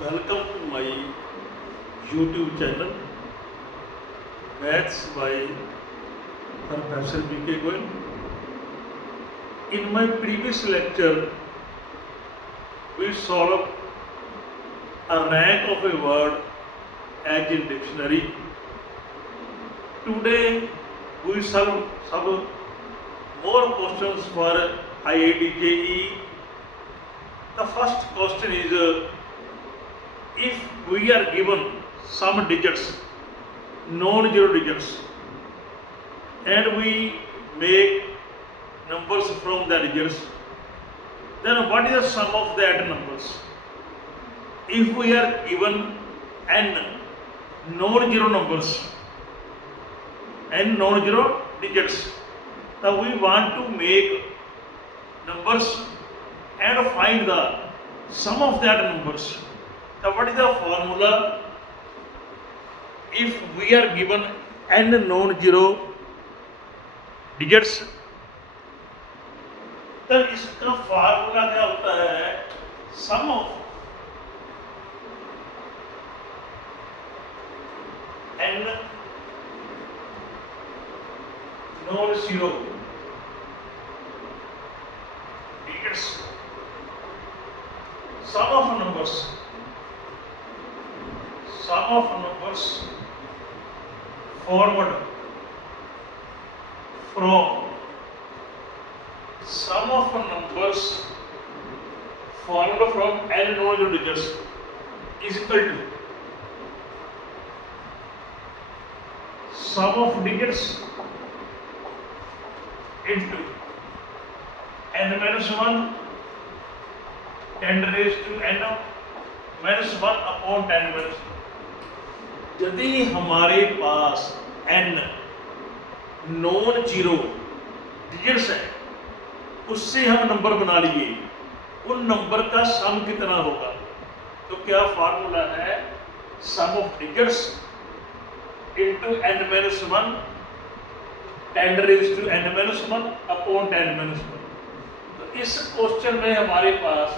Welcome to my YouTube channel, Maths by Professor B.K. Goel. In my previous lecture, we solved a rank of a word as in dictionary. Today, we solve some more questions for IIT JEE. The first question is, if we are given some digits, non-zero digits, and we make numbers from the digits, then what is the sum of that numbers? If we are given n non-zero numbers, n non-zero digits, now we want to make numbers and find the sum of that numbers. Now what is the formula? If we are given n non-zero digits, तो इसका formula क्या होता है? Sum of n non-zero digits, sum of numbers formed from sum of numbers formed from n non-zero digits is equal to sum of digits into n minus 1 10 raised to n minus 1 upon 10 minus 1. यदि हमारे पास n non zero digits है, उससे हम number बना लिए, उन number का सम कितना होगा? तो क्या फार्मूला है? Sum of digits into n minus 1 10 raised to n minus 1 upon 10 minus 1. तो इस क्वेश्चन में हमारे पास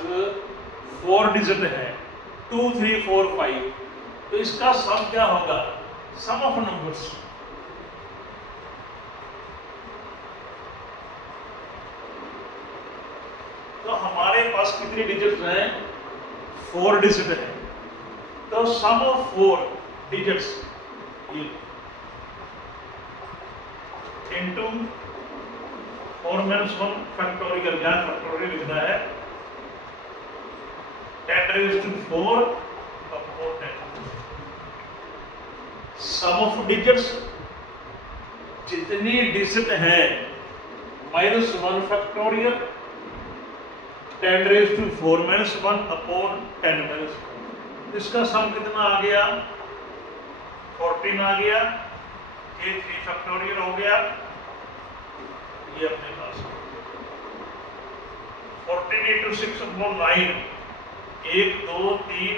4 डिजिट है, 2 3 4 5. तो इसका सम क्या होगा? सम ऑफ नंबर्स. तो हमारे पास कितनी डिजिट्स हैं? 4 डिजिट है. तो sum of 4 digits into 4 minus 1 factorial, या फैक्टोरियल लिखना है 10 raised to 4 upon 10. Sum of digits, जितनी डिजिट है minus 1 factorial 10 raised to 4 minus 1 upon 10 minus 1. इसका सम कितना आ गया? 14 आ गया. ये 3 फैक्टोरियल हो गया. ये अपने पास 14 into 6 upon 9, 1 2 3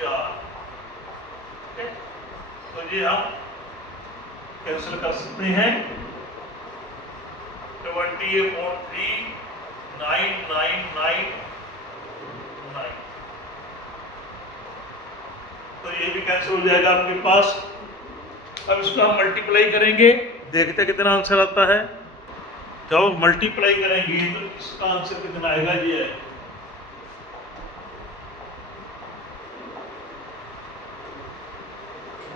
4. तो ये हम कैंसिल कर सकते हैं. 20 upon 3 9 9 9 9. तो ये भी कैंसिल हो जाएगा आपके पास. अब इसको हम मल्टीप्लाई करेंगे, देखते कितना आंसर आता है. जब मल्टीप्लाई करेंगे तो इसका आंसर कितना आएगा? ये है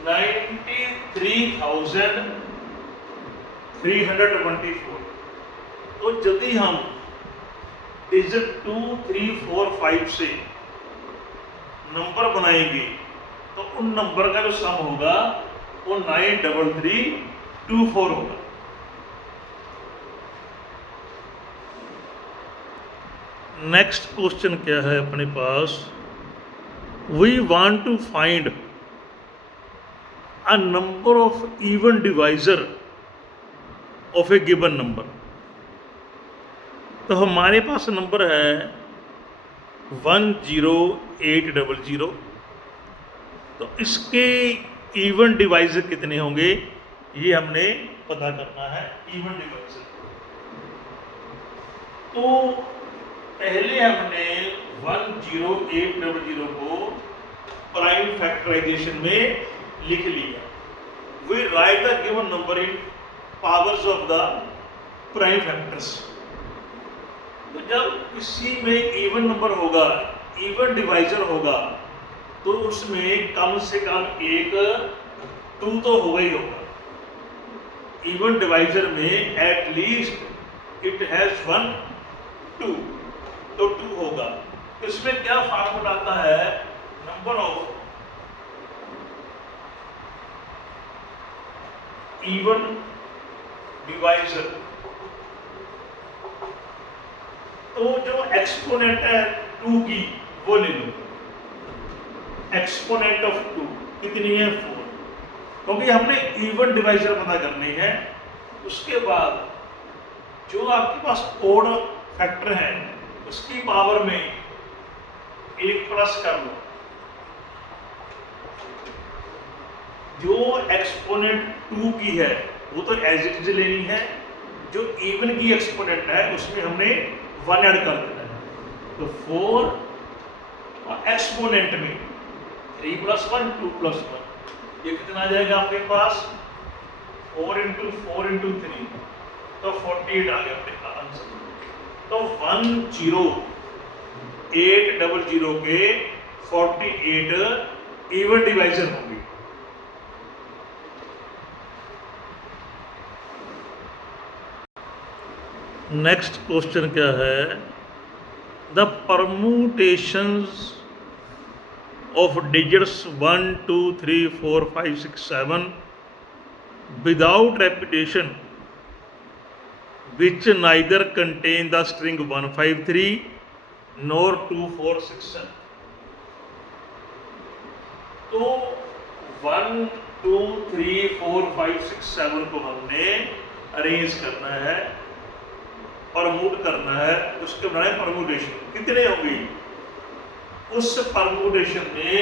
93,324. तो यदि हम डिजिट 2 3 4 5 से नंबर बनाएंगे तो उन नंबर का जो सम होगा वो 93324 होगा. नेक्स्ट क्वेश्चन क्या है अपने पास? We want to find a number of even divisor of a given number. तो हमारे पास नंबर है 10800. तो इसके इवन डिवाइजर कितने होंगे ये हमने पता करना है. इवन डिवाइजर तो पहले हमने 10800 को प्राइम फैक्टराइजेशन में लिख लिया। We write the given number in powers of the prime factors. तो जब किसी में इवन नंबर होगा, इवन डिवाइजर होगा, तो उसमें कम से कम एक 2 तो होगा ही होगा। इवन डिवाइजर में एट लीस्ट इट हैज 1 2, तो 2 होगा। इसमें क्या फार्मूला आता है, नंबर ऑफ इवन डिवाइजर। तो जो एक्सपोनेंट है 2 की वो ले लो, एक्सपोनेंट ऑफ 2 कितनी है 4, क्योंकि हमने इवन डिवाइजर पता करनी है। उसके बाद जो आपके पास ओड फैक्टर है उसकी पावर में एक प्लस कर लो। जो एक्सपोनेंट 2 की है वो तो एज इट इज लेनी है, जो इवन की एक्सपोनेंट है उसमें हमने 1 ऐड कर देना है। तो 4 और एक्सपोनेंट में 3 + 1 2 + 1, ये कितना आ जाएगा आपके पास 4 × 4 × 3, तो 48 आ गया अपने आंसर। तो 10800 के 48 इवन डिवाइजर होंगे। नेक्स्ट क्वेश्चन क्या है, the permutations of digits 1 2 3 4 5 6 7 without repetition which neither contain the string 153 nor 2467। तो 1 2 3 4 5 6 7 को हमने अरेंज करना है, परम्यूट करना है, उसके बनाए परम्यूटेशन कितने होंगे। उस परम्यूटेशन में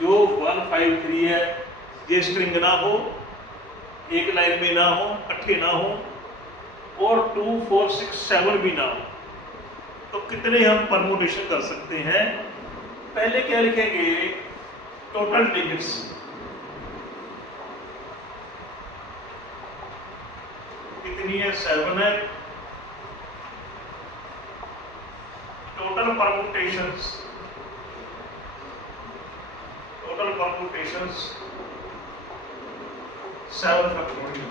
जो 153 है ये स्ट्रिंग ना हो, एक लाइन में ना हो, इकट्ठे ना हो, और 2467 भी ना हो, तो कितने हम परम्यूटेशन कर सकते हैं। पहले क्या लिखेंगे, टोटल डिजिट्स, कितनी है 7 है। Total permutations 7 factorial.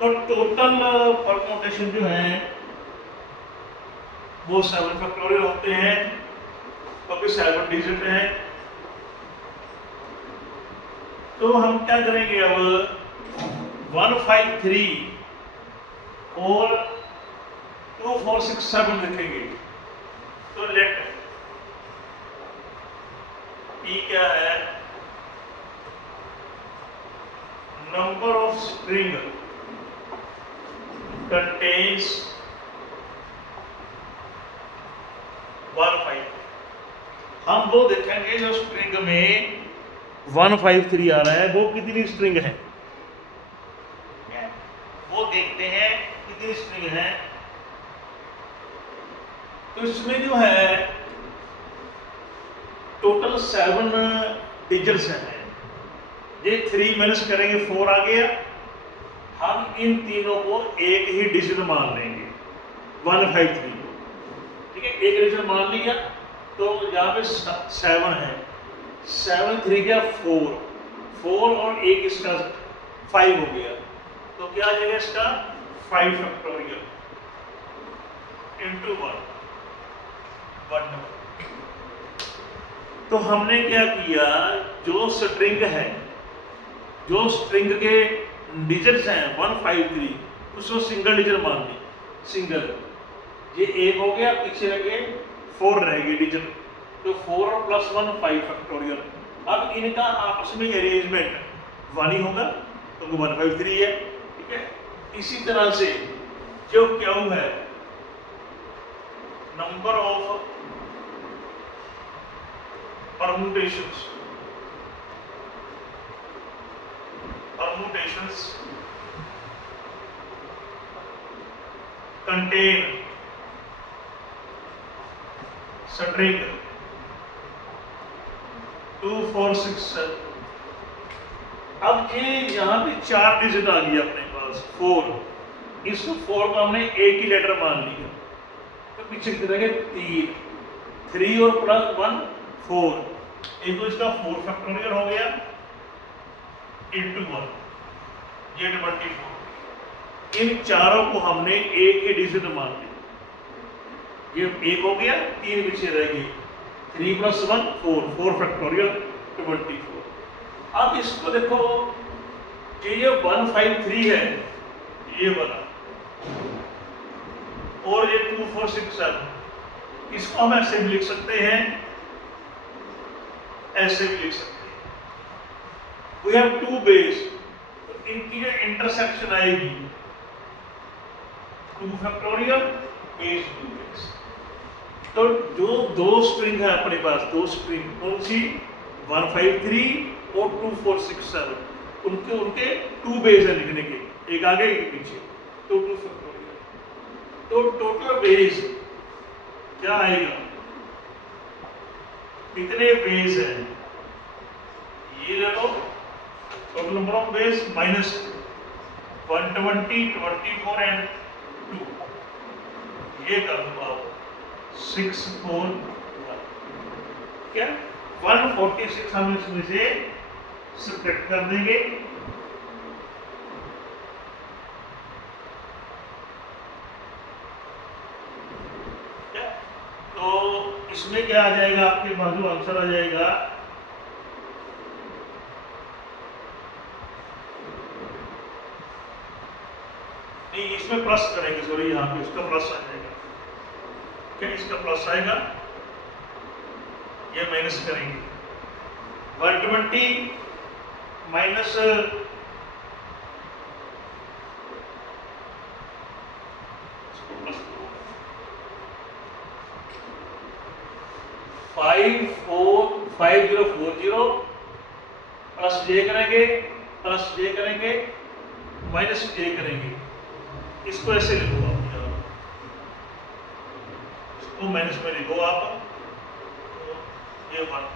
तो टोटल परम्यूटेशन जो है वो 7 फैक्टोरियल होते हैं, क्योंकि 7 डिजिट हैं। तो हम क्या करेंगे, अब 153 और 2467 लिखेंगे। तो लेट P क्या है, नंबर ऑफ स्ट्रिंग contains 153। हम वो देखेंगे जो स्ट्रिंग में 153 आ रहा है वो कितनी स्ट्रिंग है, वो देखते हैं कितनी स्ट्रिंग है। तो इसमें जो है टोटल 7 डिजिट्स हैं, ये 3 माइनस करेंगे 4 आ गया। हम इन तीनों को एक ही डिजिट मान लेंगे 153 को, ठीक है, एक डिजिट मान लिया। तो यहाँ पे 7 है, 7 3 क्या 4 और एक इसका 5 हो गया। तो क्या आ जाएगा इसका 5 फैक्टोरियल इंटू 1 तो हमने क्या किया, जो स्ट्रिंग है, जो स्ट्रिंग के डिजिट्स हैं 153, उसको सिंगल डिजिट मान ली, सिंगल, ये 1 हो गया, पीछे लगे 4 रहेगी डिजिट, तो 4 और +1 5 फैक्टोरियल। अब इनका आपस में अरेंजमेंट 1 ही होगा, तो 153 है, ठीक है। इसी तरह से जो Q है, number of permutations contain string 2 4 6 7। अब ये यहाँ पे 4 डिजिट आ गई अपने पास 4, इस 4 को हमने एक ही लेटर मान लिया, तो पीछे कितने गए 3, 3 और प्लस 1 4, एक तो इसका 4 फैक्टोरियल हो गया इंटू 1, ये 24। इन चारों को हमने एक ही डिजिट मान लिया, ये एक हो गया, 3 पीछे रह गई, 3 + 1 4, 4 फैक्टोरियल 24। अब इसको देखो, ये 153 है, ये वाला, और ये 2 4 6 7, इसको हम ऐसे भी लिख सकते हैं, ऐसे भी लिख सकते हैं। वी हैव 2 बेस, तो इनकी जो इंटरसेक्शन आएगी 2 फैक्टोरियल बेस 2 बेस। तो जो 2 स्ट्रिंग है अपने पास, 2 स्ट्रिंग कौन सी, 153 और 2 4 6 7, उनके 2 बेस है लिखने के, एक आगे एक पीछे, तो 2 फैक्टोरियल। तो टोटल बेस क्या आएगा, कितने बेस है, ये ले लो, total number of base minus 120 24 and 2, ये कर दो आप 6 4 1, क्या 146 हम इसमें से सब्ट्रैक्ट कर देंगे, तो इसमें क्या आ जाएगा, आपके पास जो आंसर आ जाएगा, नहीं इसमें प्लस करेंगे, सॉरी यहाँ पे इसका प्लस आ जाएगा, क्या इसका प्लस आएगा, ये माइनस करेंगे, 120 माइनस 5040 प्लस जे करेंगे, प्लस जे करेंगे, माइनस जे करेंगे, इसको ऐसे लिखो आप, इसको माइनस में लिखो आप, तो ये 1,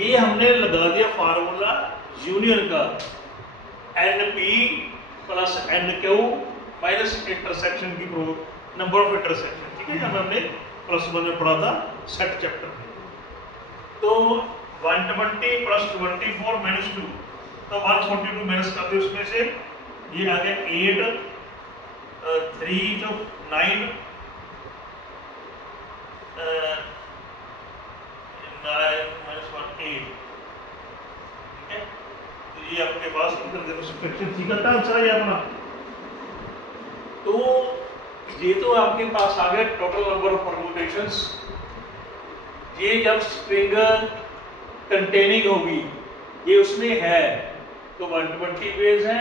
ये हमने लगा दिया फार्मूला यूनियन का, NP plus NQ minus intersection की नंबर ऑफ इंटरसेक्शन, ठीक है, हमने +1 में पढ़ा था सेट चैप्टर में। तो 120 + 24 - 2, तो 142 माइनस कर दो उसमें से, ये आ गया 8, 3 जो 9, 9 - 1 8, ठीक है, तो ये आपके पास इधर देखो सब्ट्रैक्शन ठीक है, आंसर है अपना। तो ये तो आपके पास आ गया टोटल नंबर ऑफ परम्यूटेशंस। ये जब स्ट्रिंग कंटेनिंग होगी, ये उसमें है तो 120 बेस है,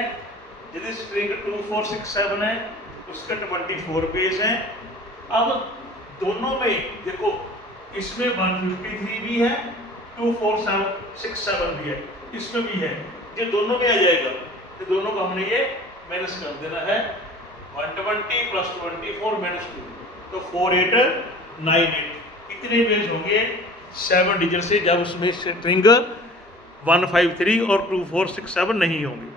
यदि स्ट्रिंग 2 4 6 7 है उसका 24 बेस है। अब दोनों में देखो, इसमें 153 भी है, 2 4 6 7 भी है, इसमें भी है, ये दोनों में आ जाएगा, तो दोनों को हमने ये माइनस कर देना है, 120 + 24 - 2, तो 4 8 9 8, कितने बेस होंगे 7 डिजिट से, जब उसमें स्ट्रिंग 153 और 2 4 6 7 नहीं होंगे।